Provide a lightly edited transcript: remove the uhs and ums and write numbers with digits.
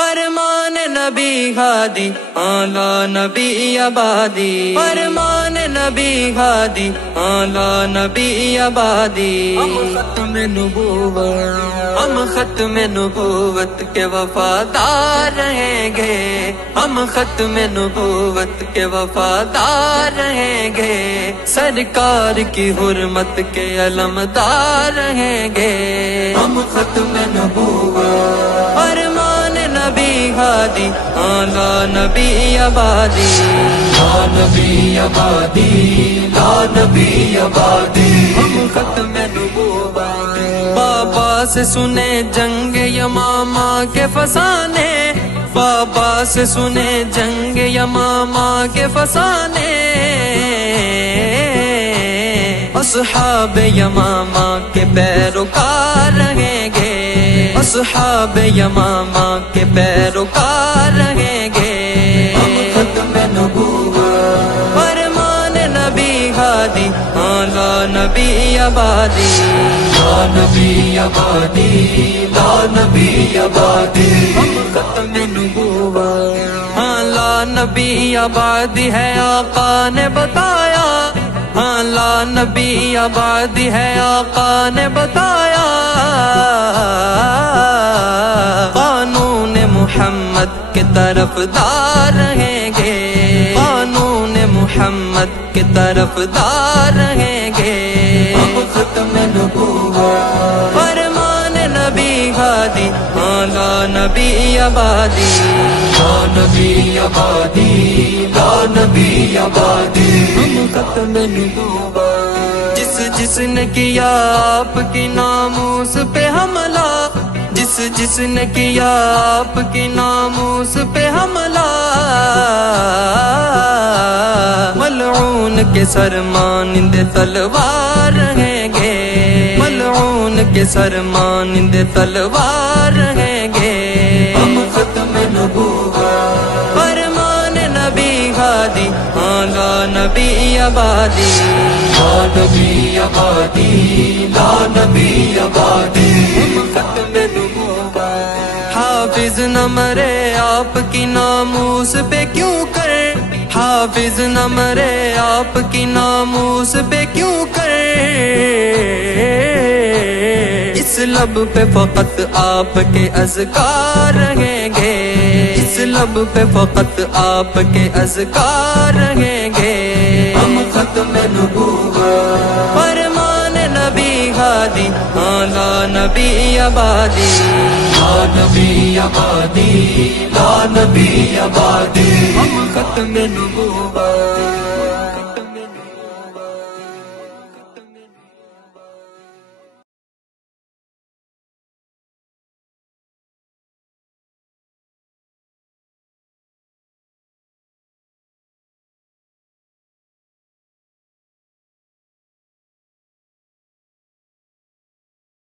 فرمان نبی ہادی اعلی نبی آبادی، فرمان نبی ہادی اعلی نبی آبادی۔ ہم ختم نبوت کے وفادار رہیں گے، ہم ختم نبوت کے وفادار رہیں گے، سرکار کی حرمت کے علمدار رہیں گے، ہم ختم نبوت فرمان نبی ہادی اعلی نبی آبادی، لا نبی آبادی، لا نبی آبادی، ہم ختم نبوت۔ بابا سے سنے جنگ یمامہ کے فسانے، بابا سے سنے جنگ یمامہ کے فسانے، اصحاب یمامہ کے پیروکار رہیں گے، اصحاب یمامہ کے پیروکار رہیں گے، ہم ختم نبوت فرمان نبی ہادی اعلی نبی آبادی، لا نبی آبادی، لا نبی آبادی، ہم ختم نبوت۔ ہاں لا نبی آبادی ہے آقا نے بتایا، ہاں لا نبی آبادی ہے آقا نے بتایا، قانون محمد کے طرفدار رہیں گے، قانون محمد کے طرفدار رہیں گے، ہم ختم نبوت فرمان نبی ہادی اعلی نبی آبادی، لا نبی آبادی، لا نبی آبادی، ہم ختم نبوت۔ جس نے کیا آپ کی ناموس پہ حملہ، جس نے کیا آپ کی ناموس پہ حملہ، ملعون کے سر مانند تلوار رہیں گے، ملعون کے سر مانند تلوار رہیں گے، ہم ختم نبوت فرمان نبی ہادی اعلی نبی آبادی، لا نبی آبادی، لا نبی آبادی، ہم ختم نبوت۔ حافظ نہ مرے آپ کی ناموس پہ کیوں کر، حافظ نہ مرے آپ کی ناموس پہ کیوں کر، اس لب پہ فقط آپ کے اذکار رہیں گے، اس لب پہ فقط آپ کے اذکار رہیں گے، ہم ختم نبوت فرمان نبی ہادی اعلی نبی آبادی، لا نبی آبادی، لا نبی آبادی، ہم ختم نبوت۔